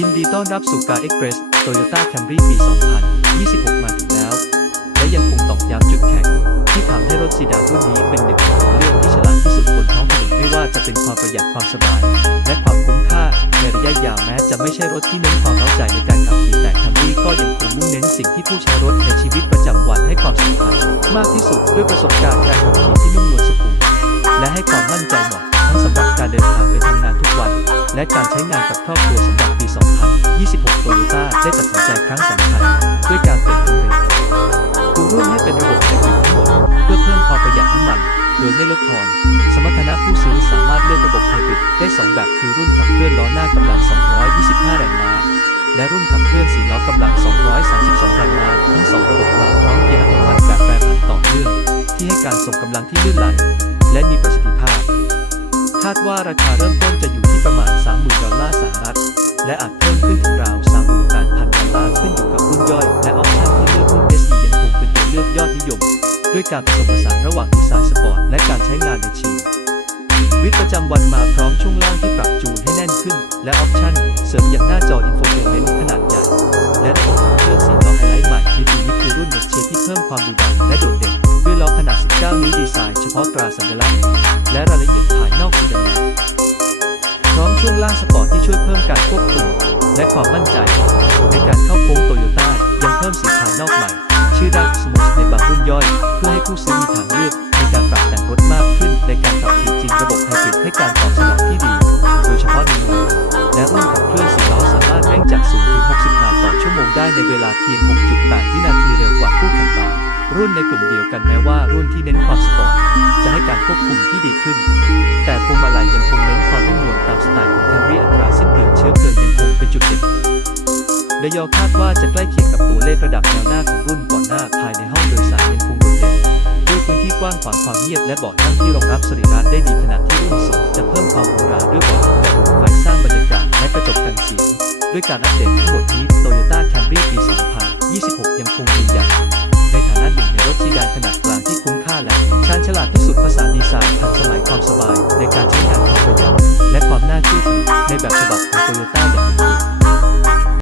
ยินดีต้อนรับสู่การ Express Toyota Camry ปี 2026 มาถึงแล้ว และยังคงตอกย้ำจุดแข็ง ที่ทำให้รถซีดานรุ่นนี้เป็นหนึ่งในตัวเลือกที่ฉลาดที่สุดบนท้องถนนไม่ว่าจะเป็นความประหยัดความสบาย และความคุ้มค่าในระยะยาวแม้จะไม่ใช่รถที่เน้นความเร้าใจในการขับขี่แต่ Camry ก็ยังคงมุ่งเน้นสิ่งที่ผู้ใช้รถในชีวิตประจำวันให้ความสำคัญมากที่สุดด้วยประสบการณ์การขับขี่ที่นุ่มนวลสุขุมและให้ความมั่นใจเหมาะ สำหรับการเดินทางไปทำงานทุกวัน และการใช้งานกับครอบครัวสำหรับปี 2026โตโยต้าได้ตัดสินใจครั้งสำคัญด้วยการเปลี่ยนทั้งเร็วตัวรุ่นให้เป็นระบบไฮบริดทั้งหมดเพื่อเพิ่มความประหยัดน้ำมันโดยไม่ลดทอน สมรรถนะผู้ซื้อสามารถเลือกระบบไฮบริดได้ 2 แบบคือรุ่นขับเคลื่อนล้อหน้ากำลัง 225 แรงม้า และรุ่นขับเคลื่อน4ล้อกำลัง 232 แรงม้า ทั้งสองระบบมาพร้อมเกียร์อัตโนมัติแบบแปรผันต่อเนื่องที่ให้การส่งกำลังที่ลื่นไหลและมีประสิทธิภาพาดว่าราคาเริ่มต้นจะอยู่ที่ประมาณ 30,000 ดอลลาร์สหรัฐ และอาจเพิ่มขึ้นถึงราว 38,000 ดอลลาร์ขึ้นอยู่กับรุ่นย่อย และออปชั่นที่เลือกรุ่น SE ยังคงเป็นตัวเลือกยอดนิยม ด้วยการผสมผสานระหว่างดีไซน์สปอร์ตและการใช้งานในชีวิตประจำวันมาพร้อมช่วงล่างที่ปรับจูนให้แน่นขึ้น และออปชั่นเสริมอย่างหน้าจออินโฟเทนเมนต์ขนาดใหญ่ และระบบเคลื่อนสีล้อไฮไลท์ใหม่ในปีนี้คือรุ่น Next Gen ที่เพิ่มความดุดันและโดดเด่น ด้วยล้อขนาด 19 นิ้วดีไซน์เฉพาะตราสัญลักษณ์ และรายละเอียดภายนอกสีดำพร้อมช่วงล่างสปอร์ตที่ช่วยเพิ่มการควบคุม และความมั่นใจ ในการเข้าโค้งโตโยต้ายังเพิ่มสีภายนอกใหม่ ชื่อดักสมูทในบางรุ่นย่อย เพื่อให้ผู้ซื้อมีทางเลือกในการปรับแต่งรถมากขึ้น ในการขับขี่จริงระบบไฮบริดให้การตอบสนองที่ดี โดยเฉพาะในเมืองและรุ่นขับเคลื่อนสีล้อสามารถเร่งจาก0ถึง60ไมล์ต่อชั่วโมงได้ในเวลาเพียง 6.8 วินาทีเร็วกว่าคู่แข่งบาง รุ่นในกลุ่มเดียวกันแม้ว่ารุ่นที่เน้นความสปอร์ตจะให้การควบคุมที่ดีขึ้น แต่พวงมาลัยยังคงเน้นความนุ่มนวลตามสไตล์ของ Camry อัตราสิ้นเปลืองเชื้อเพลิงยังคงเป็นจุดเด่นดยอคาดว่าจะใกล้เคียงกับตัวเลขระดับแนวหน้าของรุ่นก่อนหน้าภายในห้องโดยสารยังคงโดดเด่นด้วยพื้นที่กว้างขวางความเงียบและเบาะนั่งที่รองรับสรีระได้ดีขณะที่รุ่นสูงจะเพิ่มความหรูหราด้วยเบาะแบบไฟสร้างบรรยากาศและกระจกกันเสียงด้วยการอัปเดตทั้งหมดนี้ การฉลาดที่สุดภาษาดีไซน์ทันสมัยความสบาย ในการใช้งานความประหยัดและความน่าเชื่อถือในแบบฉบับของโตโยต้าอย่าง